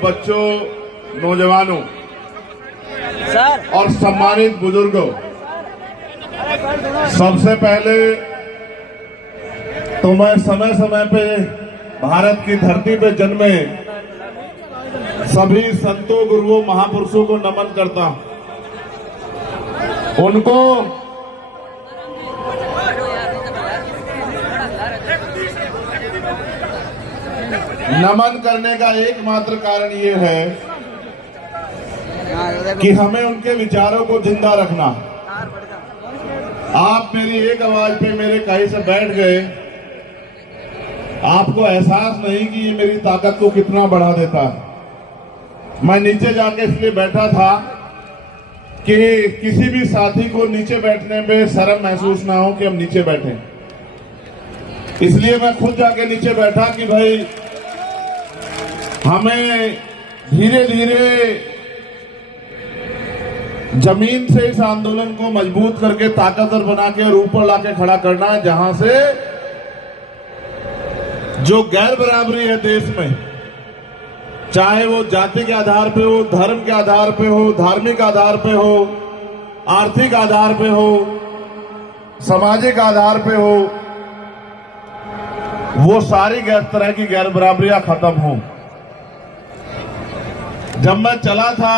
बच्चों, नौजवानों और सम्मानित बुजुर्गों, सबसे पहले तो मैं समय समय पे भारत की धरती पे जन्मे सभी संतों, गुरुओं, महापुरुषों को नमन करता हूं। उनको नमन करने का एकमात्र कारण ये है कि हमें उनके विचारों को जिंदा रखना। आप मेरी एक आवाज पे मेरे कहीं से बैठ गए, आपको एहसास नहीं कि ये मेरी ताकत को कितना बढ़ा देता है। मैं नीचे जाके इसलिए बैठा था कि किसी भी साथी को नीचे बैठने में शर्म महसूस ना हो कि हम नीचे बैठे। इसलिए मैं खुद जाके नीचे बैठा कि भाई हमें धीरे धीरे जमीन से इस आंदोलन को मजबूत करके ताकतवर बना के और ऊपर लाके खड़ा करना है, जहां से जो गैर बराबरी है देश में, चाहे वो जाति के आधार पे हो, धर्म के आधार पे हो, धार्मिक आधार पे हो, आर्थिक आधार पे हो, सामाजिक आधार पे हो, वो सारी तरह की गैर बराबरियां खत्म हो। जब मैं चला था,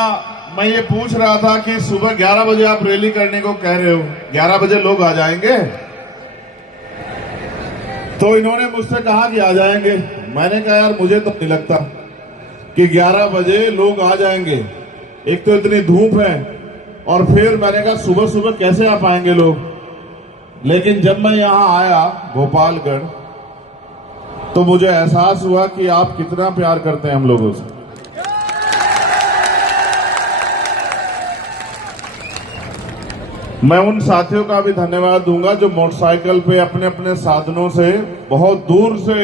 मैं ये पूछ रहा था कि सुबह 11 बजे आप रैली करने को कह रहे हो, 11 बजे लोग आ जाएंगे? तो इन्होंने मुझसे कहा कि आ जाएंगे। मैंने कहा यार मुझे तो नहीं लगता कि 11 बजे लोग आ जाएंगे। एक तो इतनी धूप है, और फिर मैंने कहा सुबह सुबह कैसे आ पाएंगे लोग। लेकिन जब मैं यहां आया गोपालगढ़, तो मुझे एहसास हुआ कि आप कितना प्यार करते हैं हम लोगों से। मैं उन साथियों का भी धन्यवाद दूंगा जो मोटरसाइकिल पे अपने अपने साधनों से बहुत दूर से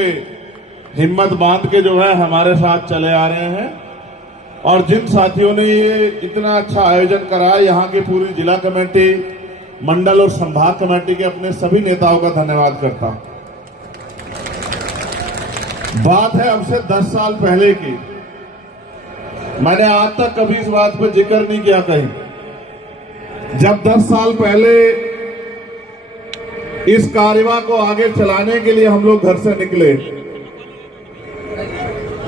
हिम्मत बांध के जो है हमारे साथ चले आ रहे हैं, और जिन साथियों ने ये इतना अच्छा आयोजन कराया, यहाँ की पूरी जिला कमेटी, मंडल और संभाग कमेटी के अपने सभी नेताओं का धन्यवाद करता हूं। बात है अब से 10 साल पहले की। मैंने आज तक कभी इस बात पर जिक्र नहीं किया कहीं। जब 10 साल पहले इस कार्यवाह को आगे चलाने के लिए हम लोग घर से निकले,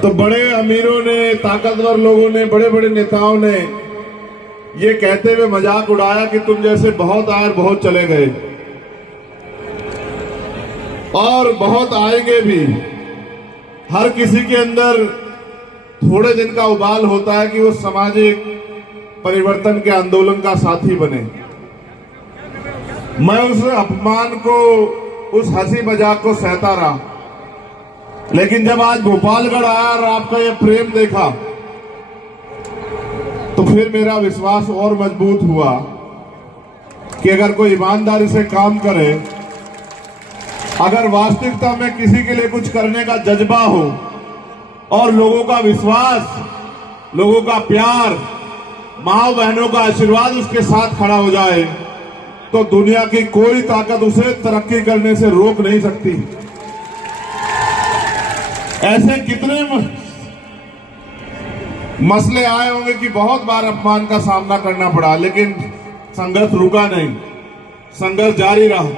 तो बड़े अमीरों ने, ताकतवर लोगों ने, बड़े बड़े नेताओं ने ये कहते हुए मजाक उड़ाया कि तुम जैसे बहुत आए और बहुत चले गए, और बहुत आएंगे भी। हर किसी के अंदर थोड़े दिन का उबाल होता है कि वो सामाजिक परिवर्तन के आंदोलन का साथी बने। मैं उस अपमान को, उस हंसी मजाक को सहता रहा, लेकिन जब आज गोपालगढ़ आया और आपका ये प्रेम देखा, तो फिर मेरा विश्वास और मजबूत हुआ कि अगर कोई ईमानदारी से काम करे, अगर वास्तविकता में किसी के लिए कुछ करने का जज्बा हो, और लोगों का विश्वास, लोगों का प्यार, माँ बहनों का आशीर्वाद उसके साथ खड़ा हो जाए, तो दुनिया की कोई ताकत उसे तरक्की करने से रोक नहीं सकती। ऐसे कितने मसले आए होंगे कि बहुत बार अपमान का सामना करना पड़ा, लेकिन संघर्ष रुका नहीं, संघर्ष जारी रहा।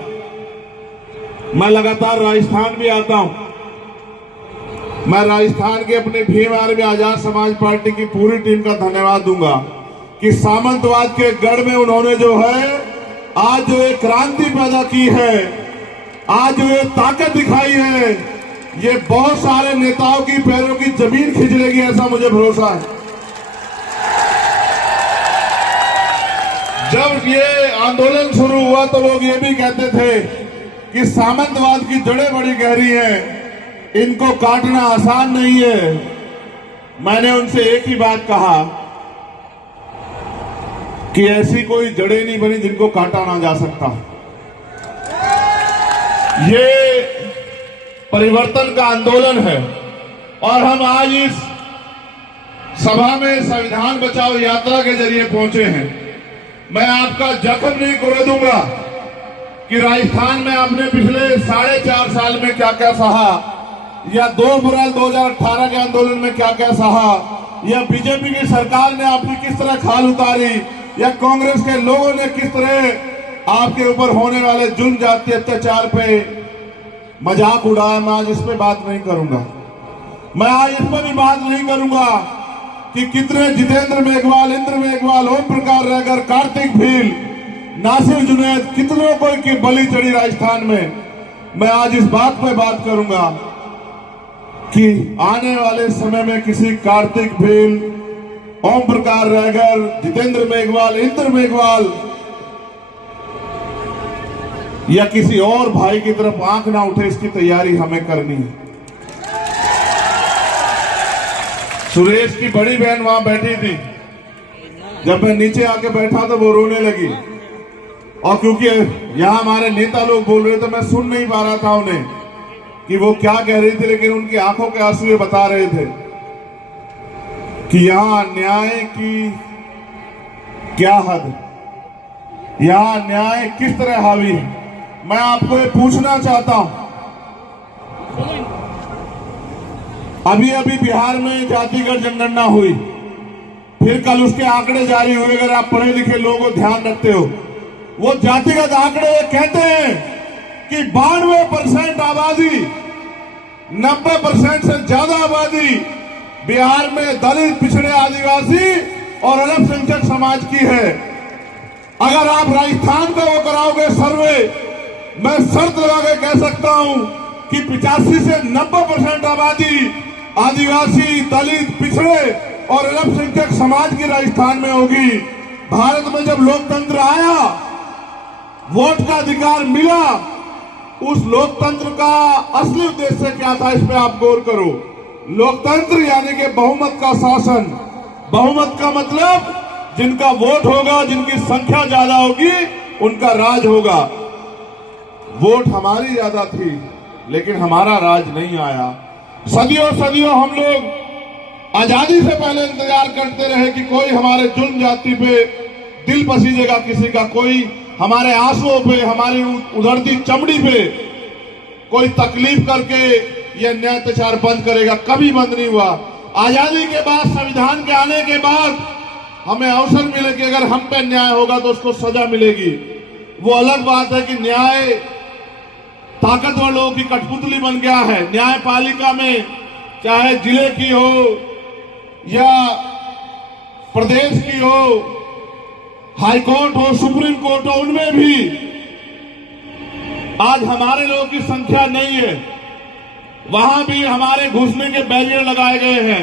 मैं लगातार राजस्थान भी आता हूं। मैं राजस्थान के अपने भीम आर्मी आजाद समाज पार्टी की पूरी टीम का धन्यवाद दूंगा कि सामंतवाद के गढ़ में उन्होंने जो है आज जो एक क्रांति पैदा की है, आज जो ये ताकत दिखाई है, ये बहुत सारे नेताओं की पैरों की जमीन खींच लेगी, ऐसा मुझे भरोसा है। जब ये आंदोलन शुरू हुआ तो लोग ये भी कहते थे कि सामंतवाद की जड़ें बड़ी गहरी हैं, इनको काटना आसान नहीं है। मैंने उनसे एक ही बात कहा कि ऐसी कोई जड़ें नहीं बनी जिनको काटा ना जा सकता। ये परिवर्तन का आंदोलन है, और हम आज इस सभा में संविधान बचाओ यात्रा के जरिए पहुंचे हैं। मैं आपका जख्म नहीं कर दूंगा कि राजस्थान में आपने पिछले 4.5 साल में क्या क्या सहा, या 2 अप्रैल 2018 के आंदोलन में क्या क्या सहा, या बीजेपी की सरकार ने आपकी किस तरह खाल उतारी, या कांग्रेस के लोगों ने किस तरह आपके ऊपर होने वाले जुल्म जाति अत्याचार पे मजाक उड़ाया, मैं आज इस पे बात नहीं करूंगा। मैं आज इस पर भी बात नहीं करूंगा कि कितने जितेंद्र मेघवाल, इंद्र मेघवाल, ओम प्रकाश रैगर, कार्तिक भील, नासिर जुनैद, कितनों को की बलि चढ़ी राजस्थान में। मैं आज इस बात पे बात करूंगा कि आने वाले समय में किसी कार्तिक भील, ओम प्रकाश रैगर, जितेंद्र मेघवाल, इंद्र मेघवाल या किसी और भाई की तरफ आंख ना उठे, इसकी तैयारी हमें करनी है। सुरेश की बड़ी बहन वहां बैठी थी, जब मैं नीचे आके बैठा तो वो रोने लगी, और क्योंकि यहां हमारे नेता लोग बोल रहे थे मैं सुन नहीं पा रहा था उन्हें कि वो क्या कह रही थी, लेकिन उनकी आंखों के आंसू ये बता रहे थे कि यहां न्याय की क्या हद, यहां न्याय किस तरह हावी है। मैं आपको ये पूछना चाहता हूं, अभी अभी बिहार में जातिगत जनगणना हुई, फिर कल उसके आंकड़े जारी हुए। अगर आप पढ़े लिखे लोगों को ध्यान रखते हो, वो जातिगत आंकड़े कहते हैं कि 92% आबादी, 90% से ज्यादा आबादी बिहार में दलित, पिछड़े, आदिवासी और अल्पसंख्यक समाज की है। अगर आप राजस्थान का वो कराओगे सर्वे, मैं शर्त लगा के कह सकता हूं कि 85 से 90% आबादी आदिवासी, दलित, पिछड़े और अल्पसंख्यक समाज की राजस्थान में होगी। भारत में जब लोकतंत्र आया, वोट का अधिकार मिला, उस लोकतंत्र का असली उद्देश्य क्या था, इस पे आप गौर करो। लोकतंत्र यानी कि बहुमत का शासन। बहुमत का मतलब जिनका वोट होगा, जिनकी संख्या ज्यादा होगी, उनका राज होगा। वोट हमारी ज्यादा थी, लेकिन हमारा राज नहीं आया। सदियों सदियों हम लोग आजादी से पहले इंतजार करते रहे कि कोई हमारे जुल्म जाति पे दिल पसीजेगा किसी का, कोई हमारे आंसुओं पे, हमारी उधड़ती चमड़ी पे कोई तकलीफ करके यह न्याय अत्याचार बंद करेगा। कभी बंद नहीं हुआ। आजादी के बाद, संविधान के आने के बाद हमें अवसर मिले कि अगर हम पे न्याय होगा तो उसको सजा मिलेगी। वो अलग बात है कि न्याय ताकतवर लोगों की कठपुतली बन गया है। न्यायपालिका में चाहे जिले की हो या प्रदेश की हो, हाई कोर्ट हो, सुप्रीम कोर्ट हो, उनमें भी आज हमारे लोगों की संख्या नहीं है। वहां भी हमारे घुसने के बैरियर लगाए गए हैं।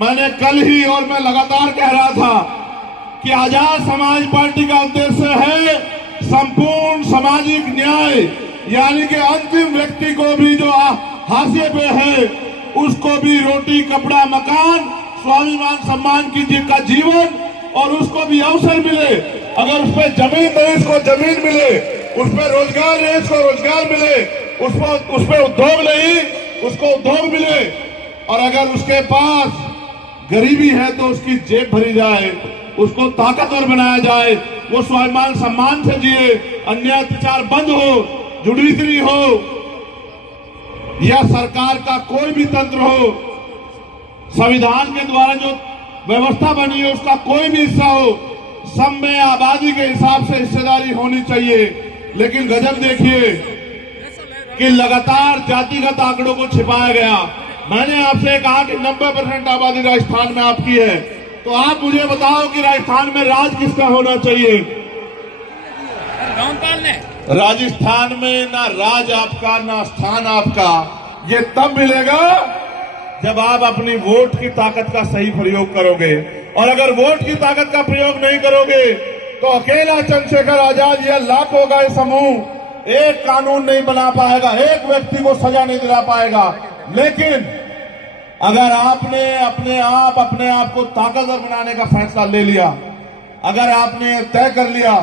मैंने कल ही और मैं लगातार कह रहा था कि आजाद समाज पार्टी का उद्देश्य है संपूर्ण सामाजिक न्याय, यानी कि अंतिम व्यक्ति को भी जो हाशिए पे है उसको भी रोटी, कपड़ा, मकान, स्वाभिमान, सम्मान का जीवन, और उसको भी अवसर मिले। अगर उस पर जमीन नहीं, उसको जमीन मिले। उस पर रोजगार नहीं, उसको रोजगार मिले। उस पर उद्योग नहीं, उसको उद्योग मिले। और अगर उसके पास गरीबी है तो उसकी जेब भरी जाए, उसको ताकतवर बनाया जाए, वो स्वाभिमान सम्मान से जिए, अन्याय अत्याचार बंद हो, जुडिशरी हो या सरकार का कोई भी तंत्र हो, संविधान के द्वारा जो व्यवस्था बनी है उसका कोई भी हिस्सा हो, सब में आबादी के हिसाब से हिस्सेदारी होनी चाहिए। लेकिन गजब देखिए कि लगातार जातिगत आंकड़ों को छिपाया गया। मैंने आपसे कहा कि 90% आबादी राजस्थान में आपकी है, तो आप मुझे बताओ कि राजस्थान में राज किसका होना चाहिए? राजस्थान में ना राज आपका, ना स्थान आपका। ये तब मिलेगा जब आप अपनी वोट की ताकत का सही प्रयोग करोगे। और अगर वोट की ताकत का प्रयोग नहीं करोगे तो अकेला चंद्रशेखर आजाद या लाखों का समूह एक कानून नहीं बना पाएगा, एक व्यक्ति को सजा नहीं दिला पाएगा। लेकिन अगर आपने अपने आप को ताकतवर बनाने का फैसला ले लिया, अगर आपने तय कर लिया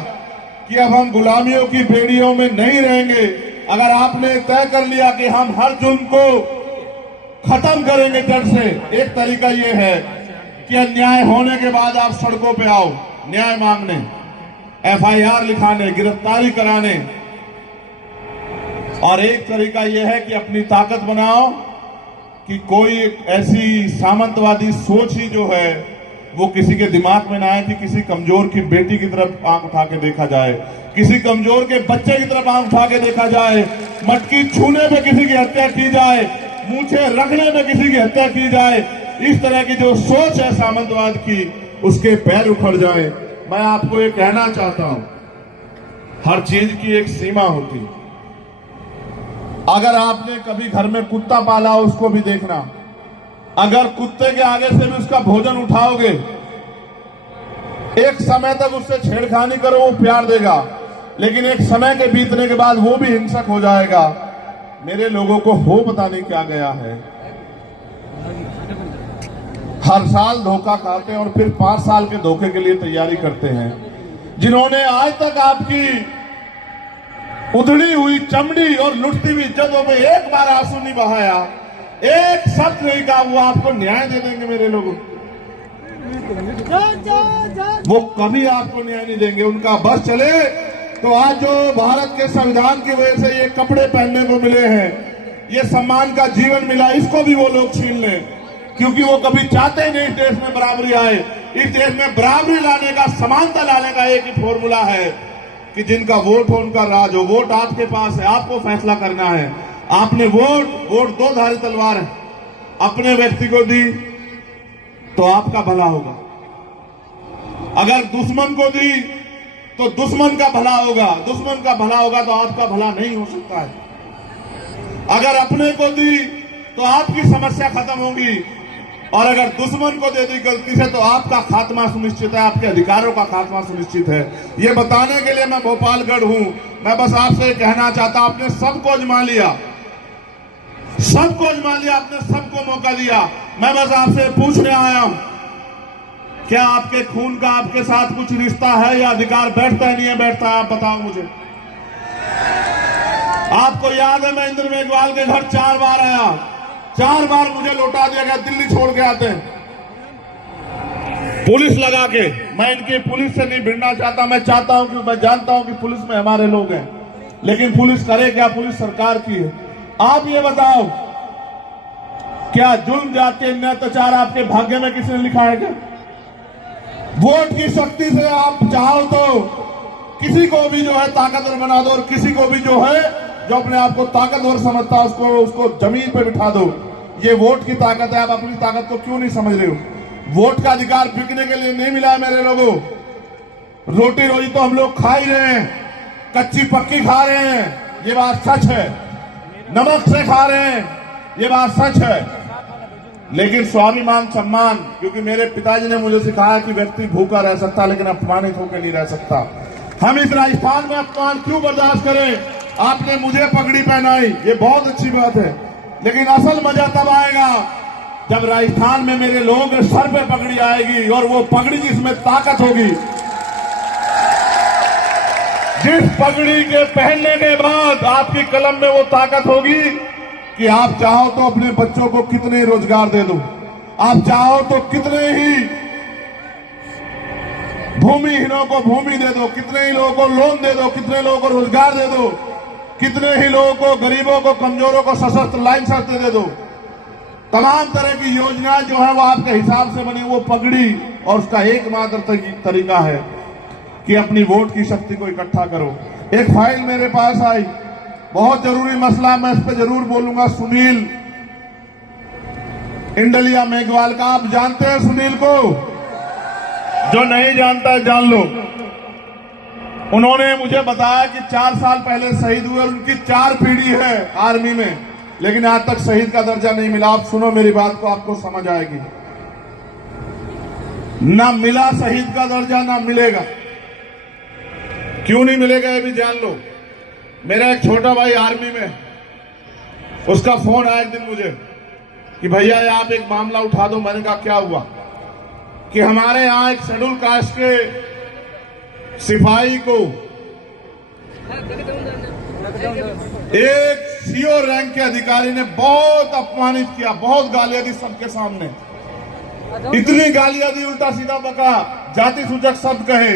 कि अब हम गुलामियों की बेड़ियों में नहीं रहेंगे, अगर आपने तय कर लिया कि हम हर जुल्म को खत्म करेंगे जड़ से, एक तरीका यह है कि अन्याय होने के बाद आप सड़कों पे आओ न्याय मांगने, एफआईआर लिखाने, गिरफ्तारी कराने। और एक तरीका यह है कि अपनी ताकत बनाओ कि कोई ऐसी सामंतवादी सोच ही जो है वो किसी के दिमाग में ना आए कि किसी कमजोर की बेटी की तरफ आंख उठा के देखा जाए, किसी कमजोर के बच्चे की तरफ आंख उठा के देखा जाए, मटकी छूने में किसी की हत्या की जाए, मूछे रखने में किसी की हत्या की जाए। इस तरह की जो सोच है सामंतवाद की, उसके पैर उखड़ जाए। मैं आपको ये कहना चाहता हूं, हर चीज की एक सीमा होती। अगर आपने कभी घर में कुत्ता पाला हो, उसको भी देखना, अगर कुत्ते के आगे से भी उसका भोजन उठाओगे, एक समय तक उससे छेड़खानी करो, वो प्यार देगा, लेकिन एक समय के बीतने के बाद वो भी हिंसक हो जाएगा। मेरे लोगों को हो पता नहीं क्या गया है, हर साल धोखा खाते हैं और फिर 5 साल के धोखे के लिए तैयारी करते हैं। जिन्होंने आज तक आपकी उधड़ी हुई चमड़ी और लुटती हुई इज्जतों में एक बार आंसू नहीं बहाया, एक शब्द नहीं कहा, वो आपको न्याय दे देंगे मेरे लोगों। वो कभी आपको न्याय नहीं देंगे। उनका बस चले तो आज जो भारत के संविधान की वजह से ये कपड़े पहनने को मिले हैं, ये सम्मान का जीवन मिला, इसको भी वो लोग छीन लें, क्योंकि वो कभी चाहते ही नहीं इस देश में बराबरी आए। इस देश में बराबरी लाने का, समानता लाने का एक ही फॉर्मूला है कि जिनका वोट हो उनका राज हो। वोट आपके पास है, आपको फैसला करना है। आपने वोट दो धारी तलवार है, अपने व्यक्ति को दी तो आपका भला होगा, अगर दुश्मन को दी तो दुश्मन का भला होगा, दुश्मन का भला होगा तो आपका भला नहीं हो सकता है। अगर अपने को दी तो आपकी समस्या खत्म होगी, और अगर दुश्मन को दे दी गलती से तो आपका खात्मा सुनिश्चित है, आपके अधिकारों का खात्मा सुनिश्चित है। ये बताने के लिए मैं भोपालगढ़ हूं। मैं बस आपसे कहना चाहता, आपने सबको आजमा लिया, सबको आजमा लिया, आपने सबको मौका दिया। मैं बस आपसे पूछने आया हूं, क्या आपके खून का आपके साथ कुछ रिश्ता है या अधिकार बैठता है नहीं है बैठता है? आप बताओ मुझे। आपको याद है, मैं इंद्र मेघवाल के घर 4 बार आया, 4 बार मुझे लौटा दिया गया, दिल्ली छोड़ के आते हैं पुलिस लगा के। मैं इनकी पुलिस से नहीं भिड़ना चाहता, मैं चाहता हूं कि मैं जानता हूं कि पुलिस में हमारे लोग हैं, लेकिन पुलिस करे क्या? पुलिस सरकार की है। आप ये बताओ, क्या जुल्म जाति अन्याय अत्याचार आपके भाग्य में किसने लिखा है क्या? वोट की शक्ति से आप चाहो तो किसी को भी जो है ताकतवर बना दो, और किसी को भी जो है जो अपने आप को ताकतवर समझता है उसको जमीन पे बिठा दो। ये वोट की ताकत है। आप अपनी ताकत को क्यों नहीं समझ रहे हो? वोट का अधिकार बिकने के लिए नहीं मिला है मेरे लोगों। रोटी रोजी तो हम लोग खा ही रहे हैं, कच्ची पक्की खा रहे हैं, ये बात सच है। नमक से खा रहे हैं, ये बात सच है। लेकिन स्वाभिमान सम्मान, क्योंकि मेरे पिताजी ने मुझे सिखाया कि व्यक्ति भूखा रह सकता लेकिन अपमानित होकर नहीं रह सकता। हम इस राजस्थान में अपमान क्यों बर्दाश्त करें? आपने मुझे पगड़ी पहनाई, ये बहुत अच्छी बात है, लेकिन असल मजा तब आएगा जब राजस्थान में मेरे लोग सर पे पगड़ी आएगी, और वो पगड़ी जिसमें ताकत होगी, जिस पगड़ी के पहनने के बाद आपकी कलम में वो ताकत होगी कि आप चाहो तो अपने बच्चों को कितने रोजगार दे दो, आप चाहो तो कितने ही भूमिहीनों को भूमि दे दो, कितने ही लोगों को लोन दे दो, कितने लोगों को रोजगार दे दो, कितने ही लोगों को, गरीबों को, कमजोरों को सशस्त्र लाइन शर्तें दे दो। तमाम तरह की योजनाएं जो है वो आपके हिसाब से बनी। वो पगड़ी और उसका एकमात्र तरीका है कि अपनी वोट की शक्ति को इकट्ठा करो। एक फाइल मेरे पास आई, बहुत जरूरी मसला, मैं इस पर जरूर बोलूंगा। सुनील इंडलिया मेघवाल का, आप जानते हैं सुनील को? जो नहीं जानता है जान लो। उन्होंने मुझे बताया कि 4 साल पहले शहीद हुए, उनकी 4 पीढ़ी है आर्मी में, लेकिन आज तक शहीद का दर्जा नहीं मिला। आप सुनो मेरी बात को, आपको समझ आएगी। ना मिला शहीद का दर्जा, ना मिलेगा। क्यों नहीं मिलेगा ये भी जान लो। मेरा एक छोटा भाई आर्मी में, उसका फोन आया एक दिन मुझे कि भैया आप एक मामला उठा दो। मैंने कहा क्या हुआ? कि हमारे यहां एक शेड्यूल कास्ट के सिपाही को एक सीओ रैंक के अधिकारी ने बहुत अपमानित किया, बहुत गालियां दी सबके सामने। इतनी गालियां दी, उल्टा सीधा बका, जाति सूचक शब्द कहे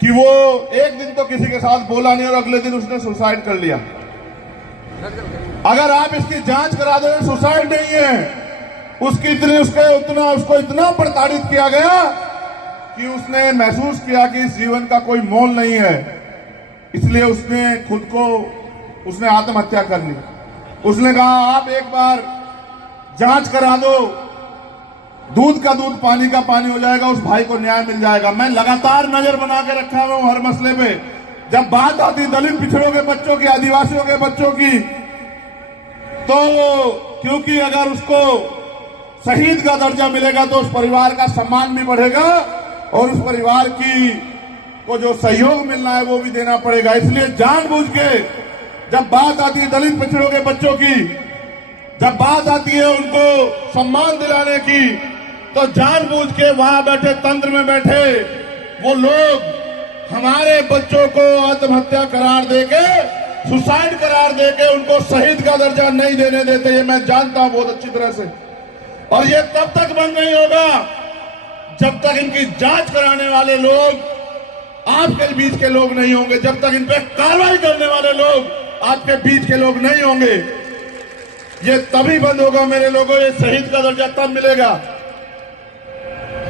कि वो एक दिन तो किसी के साथ बोला नहीं और अगले दिन उसने सुसाइड कर लिया। अगर आप इसकी जांच करा दो, सुसाइड नहीं है, उसको इतना प्रताड़ित किया गया कि उसने महसूस किया कि इस जीवन का कोई मोल नहीं है, इसलिए उसने आत्महत्या कर ली। उसने कहा आप एक बार जांच करा दो, दूध का दूध पानी का पानी हो जाएगा, उस भाई को न्याय मिल जाएगा। मैं लगातार नजर बना के रखा हुआ हूं हर मसले पे। जब बात आती दलित पिछड़ों के बच्चों की, आदिवासियों के बच्चों की, तो क्योंकि अगर उसको शहीद का दर्जा मिलेगा तो उस परिवार का सम्मान भी बढ़ेगा और उस परिवार को जो सहयोग मिलना है वो भी देना पड़ेगा। इसलिए जानबूझ के जब बात आती है दलित पिछड़ों के बच्चों की, जब बात आती है उनको सम्मान दिलाने की, तो जानबूझ के वहां बैठे तंत्र में बैठे वो लोग हमारे बच्चों को आत्महत्या करार देके, सुसाइड करार देके उनको शहीद का दर्जा नहीं देने देते। ये मैं जानता हूं बहुत अच्छी तरह से। और ये तब तक बंद नहीं होगा जब तक इनकी जांच कराने वाले लोग आपके बीच के लोग नहीं होंगे, जब तक इन पे कार्रवाई करने वाले लोग आपके बीच के लोग नहीं होंगे। ये तभी बंद होगा मेरे लोगों, ये शहीद का दर्जा तब मिलेगा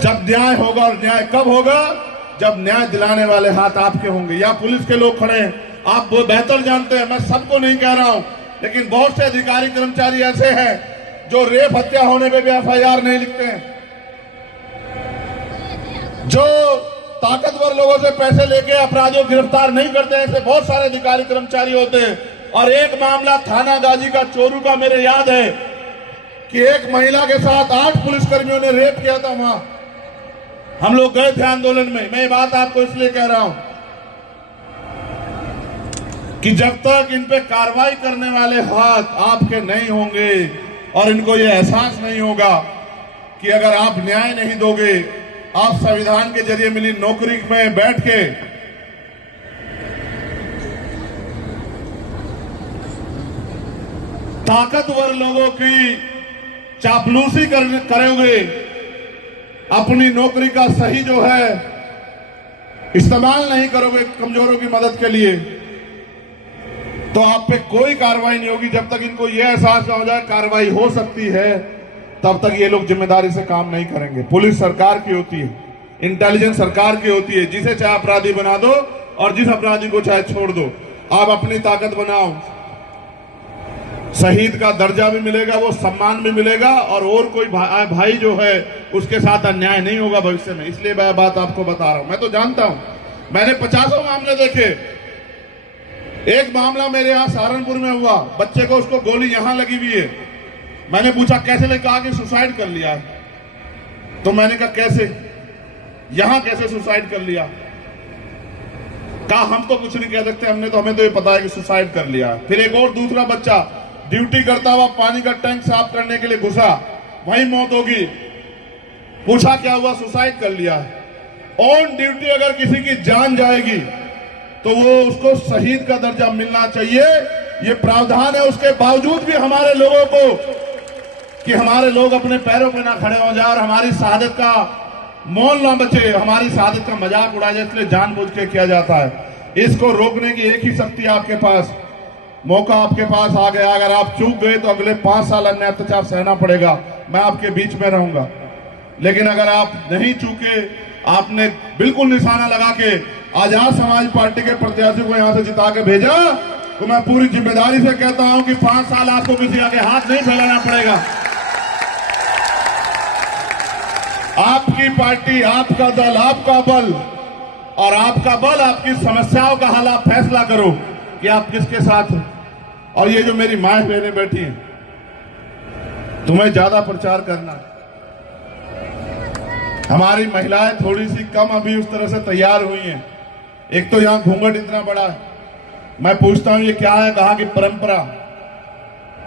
जब न्याय होगा। और न्याय कब होगा? जब न्याय दिलाने वाले हाथ आपके होंगे। या पुलिस के लोग खड़े हैं, आप वो बेहतर जानते हैं, मैं सबको नहीं कह रहा हूं, लेकिन बहुत से अधिकारी कर्मचारी ऐसे हैं जो रेप हत्या होने पे भी एफआईआर नहीं लिखते हैं, जो ताकतवर लोगों से पैसे लेके अपराधियों को गिरफ्तार नहीं करते हैं। ऐसे बहुत सारे अधिकारी कर्मचारी होते हैं। और एक मामला थाना गाजी का चोरू का मेरे याद है कि एक महिला के साथ 8 पुलिसकर्मियों ने रेप किया था। वहां हम लोग गए थे आंदोलन में। मैं ये बात आपको इसलिए कह रहा हूं कि जब तक इन पे कार्रवाई करने वाले हाथ आपके नहीं होंगे और इनको ये एहसास नहीं होगा कि अगर आप न्याय नहीं दोगे, आप संविधान के जरिए मिली नौकरी में बैठ के ताकतवर लोगों की चापलूसी करोगे, अपनी नौकरी का सही जो है इस्तेमाल नहीं करोगे कमजोरों की मदद के लिए, तो आप पे कोई कार्रवाई नहीं होगी। जब तक इनको यह एहसास ना हो जाए कार्रवाई हो सकती है, तब तक ये लोग जिम्मेदारी से काम नहीं करेंगे। पुलिस सरकार की होती है, इंटेलिजेंस सरकार की होती है, जिसे चाहे अपराधी बना दो और जिस अपराधी को चाहे छोड़ दो। आप अपनी ताकत बनाओ, शहीद का दर्जा भी मिलेगा, वो सम्मान भी मिलेगा और कोई भाई जो है उसके साथ अन्याय नहीं होगा भविष्य में। इसलिए मैं बात आपको बता रहा हूं। मैं तो जानता हूं, मैंने 50 मामले देखे। एक मामला मेरे यहां सहारनपुर में हुआ, बच्चे को उसको गोली यहां लगी हुई है। मैंने पूछा कैसे, ले कहा कि सुसाइड कर लिया है। तो मैंने कहा कैसे, यहां कैसे सुसाइड कर लिया? कहा हम तो कुछ नहीं कह सकते, हमें तो ये पता है कि सुसाइड कर लिया। फिर एक और दूसरा बच्चा ड्यूटी करता हुआ पानी का टैंक साफ करने के लिए घुसा, वहीं मौत होगी। पूछा क्या हुआ? सुसाइड कर लिया। ऑन ड्यूटी अगर किसी की जान जाएगी तो वो उसको शहीद का दर्जा मिलना चाहिए, ये प्रावधान है। उसके बावजूद भी हमारे लोगों को कि हमारे लोग अपने पैरों पे ना खड़े हो जाए और हमारी शहादत का मोल ना बचे, हमारी शहादत का मजाक उड़ाया जाए, इसलिए जानबूझ के किया जाता है। इसको रोकने की एक ही शक्ति आपके पास, मौका आपके पास आ गया। अगर आप चूक गए तो अगले 5 साल अन्य अत्याचार सहना पड़ेगा। मैं आपके बीच में रहूंगा, लेकिन अगर आप नहीं चूके, आपने बिल्कुल निशाना लगा के आजाद समाज पार्टी के प्रत्याशी को यहां से जिता के भेजा, तो मैं पूरी जिम्मेदारी से कहता हूं कि 5 साल आपको किसी आगे हाथ नहीं फैलाना पड़ेगा। आपकी पार्टी, आपका दल, आपका बल और आपका बल, आपकी समस्याओं का हल आप फैसला करो कि आप किसके साथ हो। और ये जो मेरी माएं बहनें बैठी हैं, तुम्हें ज्यादा प्रचार करना है। हमारी महिलाएं थोड़ी सी कम अभी उस तरह से तैयार हुई हैं। एक तो यहां घूंघट इतना बड़ा है, मैं पूछता हूं ये क्या है? कहा कि परंपरा।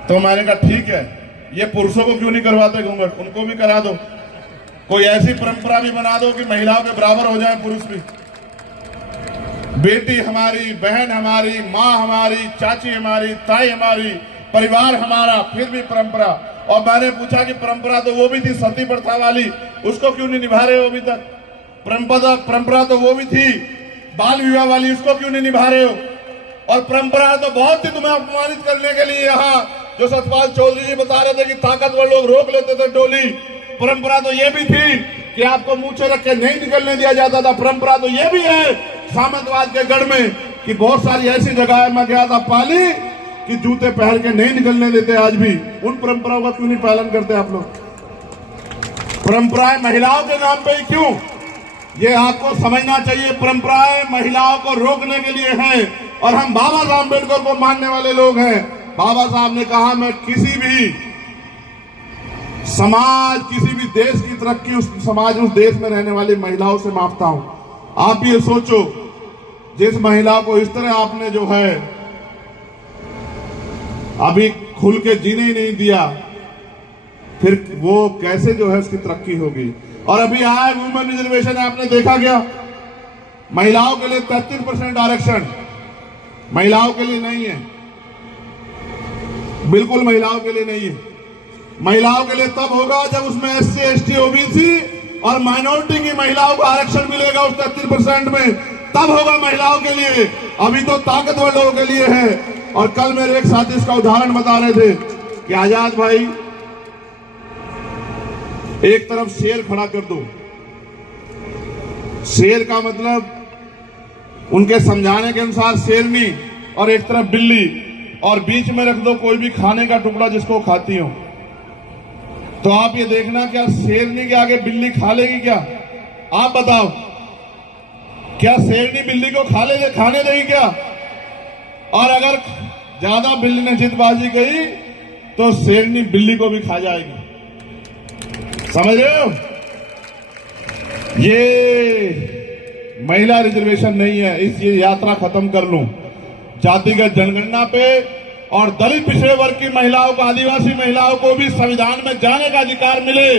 तो मैंने कहा ठीक है, ये पुरुषों को क्यों नहीं करवाते घूंघट, उनको भी करा दो। कोई ऐसी परंपरा भी बना दो कि महिलाओं के बराबर हो जाए पुरुष भी। बेटी हमारी, बहन हमारी, माँ हमारी, चाची हमारी, ताई हमारी, परिवार हमारा, फिर भी परंपरा। और मैंने पूछा कि परंपरा तो वो भी थी सती प्रथा वाली, उसको क्यों नहीं निभा रहे हो अभी तक? परंपरा तो वो भी थी बाल विवाह वाली, उसको क्यों नहीं निभा रहे हो? और परंपरा तो बहुत थी तुम्हें अपमानित करने के लिए। यहाँ जो सतपाल चौधरी जी बता रहे थे कि ताकतवर लोग रोक लेते थे डोली, परंपरा तो ये भी थी कि आपको मुंह रख के नहीं निकलने दिया जाता था। परंपरा तो ये भी है सामंतवाद के गढ़ में कि बहुत सारी ऐसी जगह मैं गया था पाली कि जूते पहन के नहीं निकलने देते। आज भी उन परंपराओं का क्यों नहीं पालन करते आप लोग? परंपराएं महिलाओं के नाम पे ही क्यों? ये आपको समझना चाहिए। परंपराएं महिलाओं को रोकने के लिए हैं और हम बाबा साहब अम्बेडकर को मानने वाले लोग हैं। बाबा साहब ने कहा मैं किसी भी समाज, किसी भी देश की तरक्की उस समाज, उस देश में रहने वाली महिलाओं से मापता हूं। आप ये सोचो, जिस महिला को इस तरह आपने जो है अभी खुल के जीने ही नहीं दिया, फिर वो कैसे जो है उसकी तरक्की होगी। और अभी आया वुमेन रिजर्वेशन, आपने देखा क्या? महिलाओं के लिए 33% आरक्षण महिलाओं के लिए नहीं है, बिल्कुल महिलाओं के लिए नहीं है। महिलाओं के लिए तब होगा जब उसमें SC, ST, OBC और माइनॉरिटी की महिलाओं को आरक्षण मिलेगा उस 33% में, तब होगा महिलाओं के लिए। अभी तो ताकतवर लोगों के लिए है। और कल मेरे एक साथी इसका उदाहरण बता रहे थे कि आजाद भाई एक तरफ शेर खड़ा कर दो, शेर का मतलब उनके समझाने के अनुसार शेरनी, और एक तरफ बिल्ली, और बीच में रख दो कोई भी खाने का टुकड़ा जिसको खाती हो, तो आप ये देखना क्या शेरनी के आगे बिल्ली खा लेगी क्या? आप बताओ, क्या शेरनी बिल्ली को खाने देगी क्या? और अगर ज्यादा बिल्ली ने जिदबाजी की तो शेरनी बिल्ली को भी खा जाएगी। समझ रहे हो? ये महिला रिजर्वेशन नहीं है। इस ये यात्रा खत्म कर लूं, जातिगत जनगणना पे और दलित पिछड़े वर्ग की महिलाओं को, आदिवासी महिलाओं को भी संविधान में जाने का अधिकार मिले,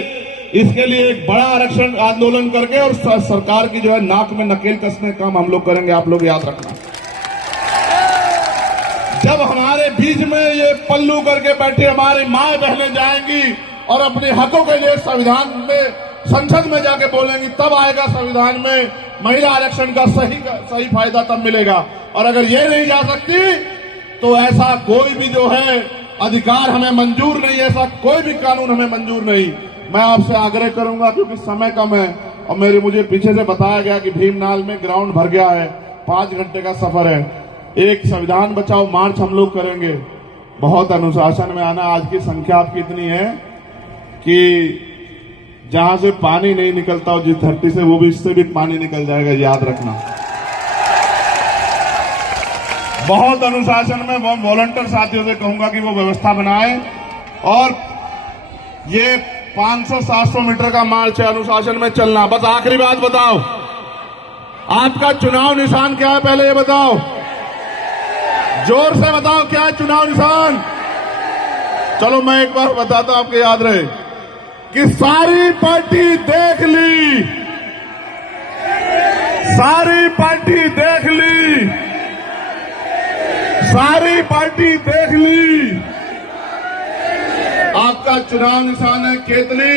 इसके लिए एक बड़ा आरक्षण आंदोलन करके और सरकार की जो है नाक में नकेल कसने का काम हम लोग करेंगे। आप लोग याद रखना, जब हमारे बीच में ये पल्लू करके बैठे हमारी माँ बहनें जाएंगी और अपने हकों के लिए संविधान में, संसद में जाके बोलेंगी, तब आएगा संविधान में महिला आरक्षण का सही फायदा तब मिलेगा। और अगर ये नहीं जा सकती तो ऐसा कोई भी जो है अधिकार हमें मंजूर नहीं, ऐसा कोई भी कानून हमें मंजूर नहीं। मैं आपसे आग्रह करूंगा, क्योंकि समय कम है और मुझे पीछे से बताया गया कि भीमनाल में ग्राउंड भर गया है, 5 घंटे का सफर है। एक संविधान बचाओ मार्च हम लोग करेंगे। बहुत अनुशासन में आना। आज की संख्या आपकी इतनी है कि जहां से पानी नहीं निकलता हो जिस धरती से, वो भी इससे भी पानी निकल जाएगा, याद रखना। बहुत अनुशासन में वो वॉलंटियर साथियों से कहूंगा कि वो व्यवस्था बनाए। और ये 500-700 मीटर का मार्च है, अनुशासन में चलना। बस आखिरी बात बताओ, आपका चुनाव निशान क्या है? पहले ये बताओ, जोर से बताओ, क्या है चुनाव निशान? चलो मैं एक बार बताता हूं, आपको याद रहे कि सारी पार्टी देख ली, सारी पार्टी देख ली, सारी पार्टी देख ली। आपका चुनाव निशान है केतली।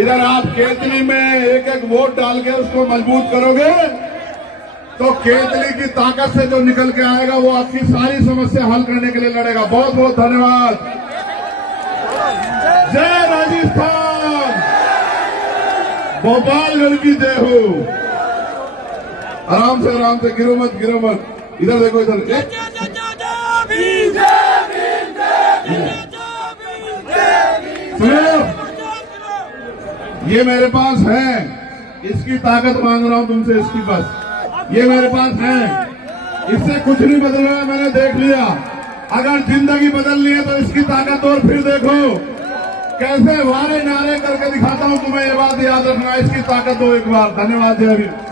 इधर आप केतली में एक एक वोट डाल के उसको मजबूत करोगे तो केतली की ताकत से जो निकल के आएगा वो आपकी सारी समस्या हल करने के लिए लड़ेगा। बहुत बहुत धन्यवाद। जय राजस्थान, भोपालगढ़ की जय हो। आराम से गिरो मत, गिरो मत। इधर देखो, इधर सुनो, ये मेरे पास है, इसकी ताकत मांग रहा हूं तुमसे, इसकी बस ये मेरे पास है, इससे कुछ नहीं बदल रहा है, मैंने देख लिया। अगर जिंदगी बदलनी है तो इसकी ताकत और फिर देखो कैसे वारे नारे करके दिखाता हूं तुम्हें। ये बात याद रखना, इसकी ताकत दो एक बार। धन्यवाद। जय हिंद।